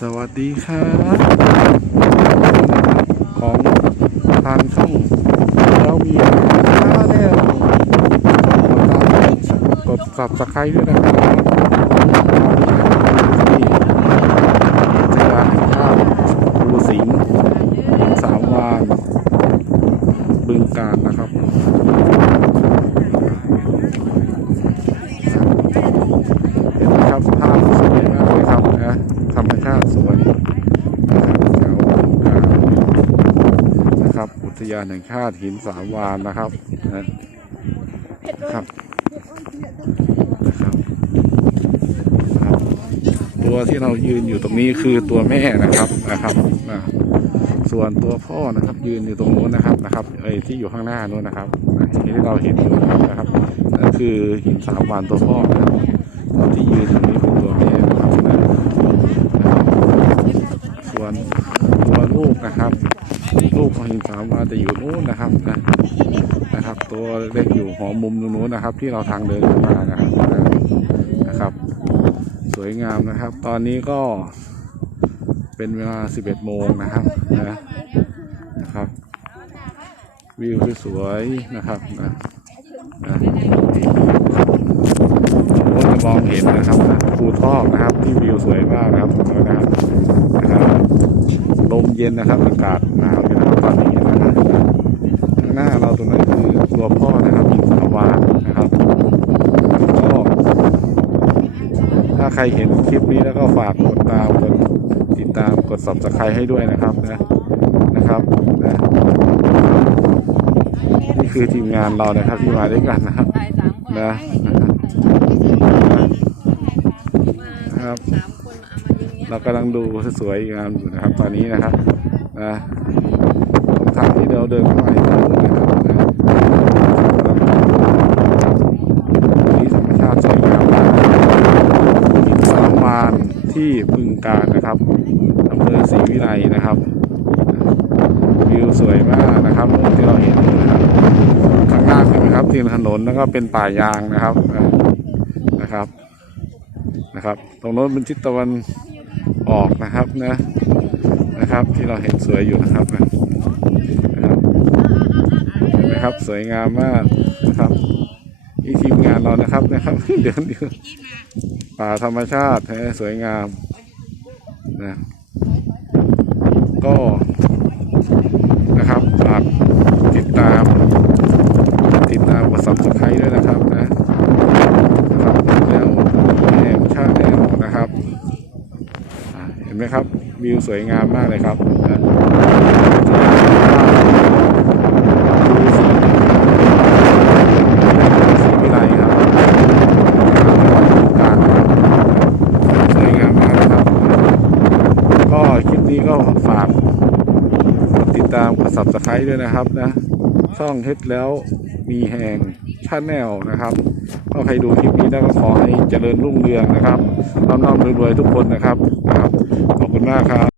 สวัสดีครับของทางช่องเรามีค่าแน่นอนกดสับสไครด้วยนะครับที่จังหวัดข้าวภูสิงห์สามวานบึงการนะครับ เห็นไหมครับภาพสวยมากเลยครับนะธรรมชาติสวยนะครับแถวอ่านะครับอุ ทยานแห่งชาติหินสามวานนะครับนะครับนะครับครับ ตัวที่เรายืนอยู่ตรงนี้คือตัวแม่นะครับนะครับนะส่วนตัวพ่อนะครับยืนอยู่ตรงนู้นนะครับนะครับไอ้ที่อยู่ข้างหน้านู้นนะครับนะที่เราเห็นอยู่นะครับนั่นคือหินสามวานตัวพ่อนะครับตัวที่ยืนตรงนี้เป็นตัวแม่นะครับนะนะครับส่วนตัวลูกนะครับ ลูกของสามวานจะอยู่นู้นนะครับนะนะครับ ตัวเล็กอยู่หัวมุมตรงนู้นนะครับ ที่เราทางเดินมานะครับนะครับ สวยงามนะครับ ตอนนี้ก็เป็นเวลา 11 โมงนะครับนะนะครับ วิวสวยนะครับนะนะมก็จะมองเห็นนะครับนะภูทอกนะครับ ที่วิวสวยมากนะครับตรงนั้นนะครับนะครับลมเย็นนะครับอากาศหนาวอยู่นะ ครับตอนนี้นะครับข้างหน้าเราตรงนั้นคือตัวพ่อนะครับหินสาวานนะครับก็ถ้าใครเห็นคลิปนี้แล้วก็ฝากกดตามกดติดตามกด subscribe ให้ด้วยนะครับนะนะครับนะนี่คือทีมงานเรานะครับที่มาด้วยกันนะครับถ่ายสามคนนะให้นะครับสามคนเอามายืนเงี้ยเรากำลังดูสวยงามอยู่นะครับ ตอนนี้นะครับนะตรง ทางที่เราเดินเข้าไปนะครับนะนี่ธรรมชาติสวยงามมากหินสามวานที่บึงการนะครับอำเภอศรีวิไลนะครับวิวสวยมากนะครับที่เราเห็นนะครับข้างล่างเห็นไหมครับที่ถนนแล้วก็เป็นป่ายางนะครับนะครับนะครับ ตรงโน้นเป็นทิศตะวันออกนะครับนะนะครับที่เราเห็นสวยอยู่นะครับนะ นไหมครับ สวยงามมากนะครับนี่ทีมงานเรานะครับนะครับเดี๋ยวเดี๋ยวป่าธรรมชาติสวยงามนะก็นะครับฝากติดตาม ติดตามกด subscribe ด้วยนะครับนะนะครับแล้วแห่งชาแนวนะครับเห็นไหมครับวิวสวยงามมากเลยครับนะดูสีสีวิไลครับการสวยงามมากนะครับ ก็คลิปนี้ ก็ฝากกดติดตามกด subscribe ด้วยนะครับนะช่องเฮ็ดแล้วมีแหงชาแนลนะครับ ก็ใครดูคลิปนี้แล้วก็ขอให้เจริญรุ่งเรืองนะครับร่ำร่ำรวยๆทุกคนนะครับนะครับ ขอบคุณมากครับ